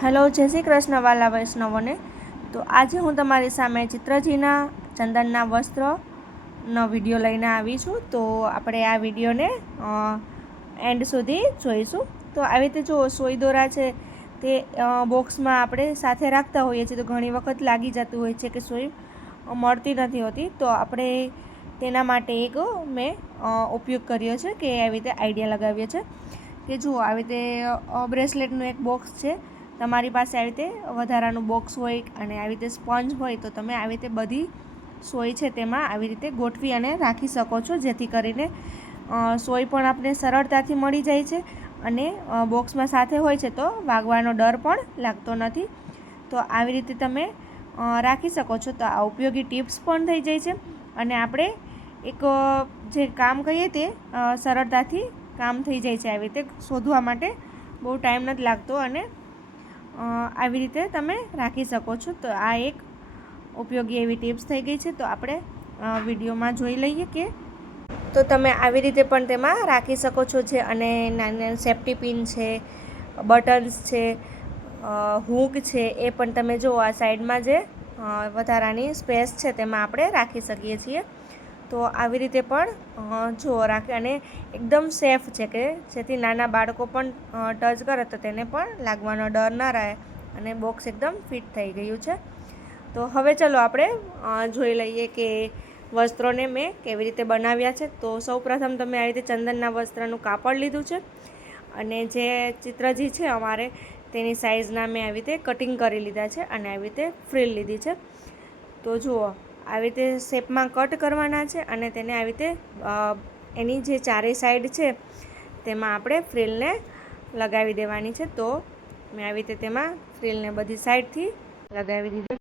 Hello, જય શ્રી કૃષ્ણ વાલા વૈષ્ણવોને. તો આજે હું તમારી સામે ચિત્રજીના ચંદનના વસ્ત્રનો વિડીયો લઈને આવી છું. તો આપણે આ વિડીયોને એન્ડ સુધી જોઈશું. તો આવી રીતે જો સોય દોરા છે તે બોક્સમાં આપણે સાથે રાખતા હોઈએ છીએ તો ઘણી વખત લાગી જતું હોય છે કે સોય મળતી નથી હોતી. તો આપણે તેના માટે એક મેં ઉપયોગ કર્યો છે કે આવી રીતે આઈડિયા લગાવ્યો છે કે જુઓ, આવી રીતે બ્રેસલેટનું એક બોક્સ છે. તમારી પાસે આવી રીતે વધારાનું બોક્સ હોય અને આવી રીતે સ્પંજ હોય તો તમે આવી રીતે બધી સોય છે તેમાં આવી રીતે ગોઠવી અને રાખી શકો છો, જેથી કરીને સોય પણ આપણે સરળતાથી મળી જાય છે અને બોક્સમાં સાથે હોય છે તો વાગવાનો ડર પણ લાગતો નથી. તો આવી રીતે તમે રાખી શકો છો. તો આ ઉપયોગી ટિપ્સ પણ થઈ જાય છે અને આપણે એક જે કામ કહીએ તે સરળતાથી કામ થઈ જાય છે. આવી રીતે શોધવા માટે બહુ ટાઈમ નથી લાગતો અને આવી રીતે તમે રાખી શકો છો. તો આ એક ઉપયોગી એવી ટિપ્સ થઈ ગઈ છે. તો આપણે વિડીયોમાં જોઈ લઈએ કે તો તમે આવી રીતે પણ તેમાં રાખી શકો છો. છે અને નાની સેફ્ટી પિન છે, બટન્સ છે, હૂક છે, એ પણ તમે જુઓ આ સાઈડમાં જે વધારાની સ્પેસ છે તેમાં આપણે રાખી શકીએ છીએ. તો આવી રીતે પણ જુઓ રાખે અને એકદમ સેફ છે કે જેથી નાના બાળકો પણ ટચ કરે તો તેને પણ લાગવાનો ડર ન રહે અને બોક્સ એકદમ ફિટ થઈ ગયું છે. તો હવે ચલો આપણે જોઈ લઈએ કે વસ્ત્રોને મેં કેવી રીતે બનાવ્યા છે. તો સૌપ્રથમ તમે આવી રીતે ચંદનના વસ્ત્રનું કાપડ લીધું છે અને જે ચિત્રજી છે અમારે તેની સાઇઝના મેં આવી રીતે કટિંગ કરી લીધા છે અને આવી રીતે ફ્રીલ લીધી છે. તો જુઓ, આવી રીતે શેપમાં કટ કરવાના છે અને તેને આવી રીતે એની જે ચારેય સાઈડ છે તેમાં આપણે ફ્રીલને લગાવી દેવાની છે. તો મેં આવી રીતે તેમાં ફ્રીલને બધી સાઈડથી લગાવી દીધી.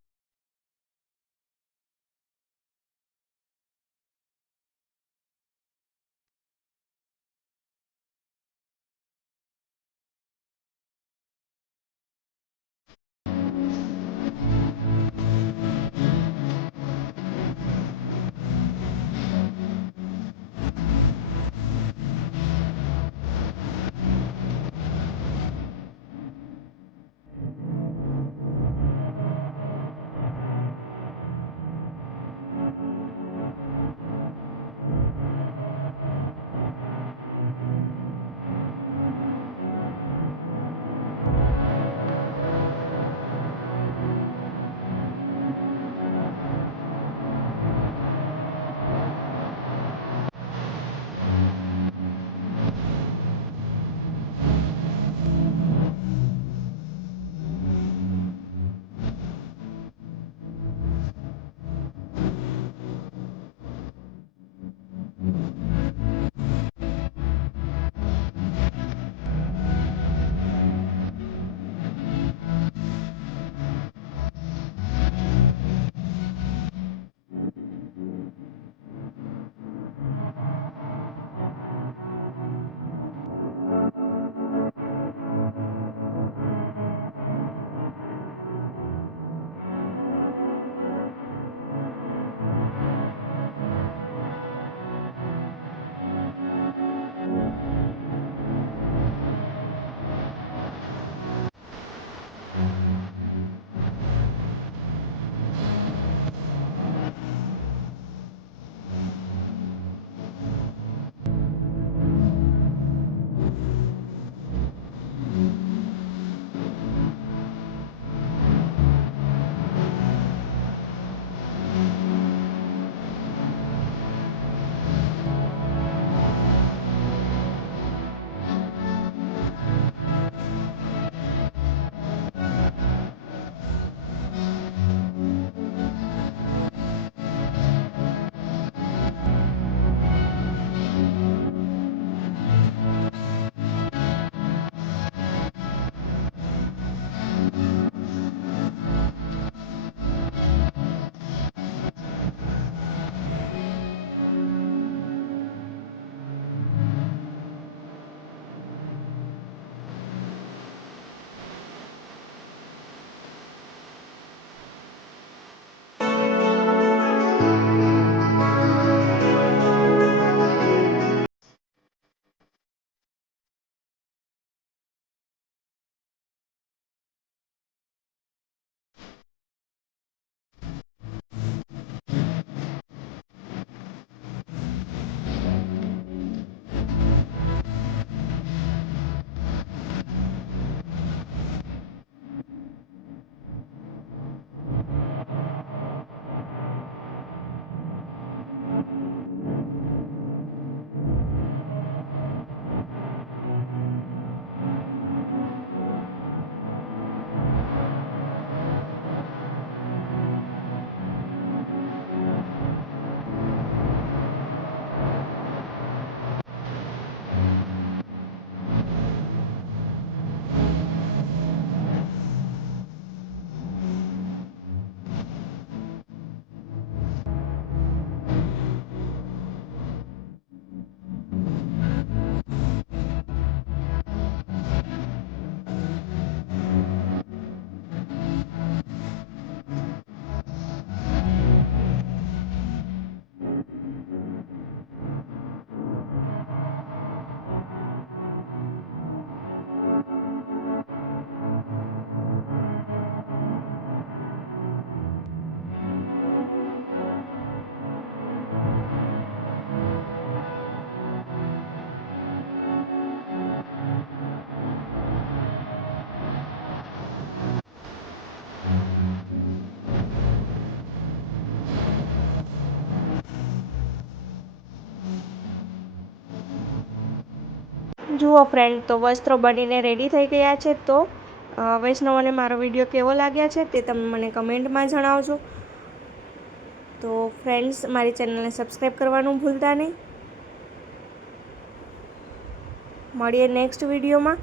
જુઓ ફ્રેન્ડ, તો વસ્ત્રો બનીને રેડી થઈ ગયા છે. તો વૈષ્ણવોને મારો વિડીયો કેવો લાગ્યા છે તે તમે મને કમેન્ટમાં જણાવજો. તો ફ્રેન્ડ્સ, મારી ચેનલને સબસ્ક્રાઈબ કરવાનું ભૂલતા નહીં. મળીએ નેક્સ્ટ વિડીયોમાં.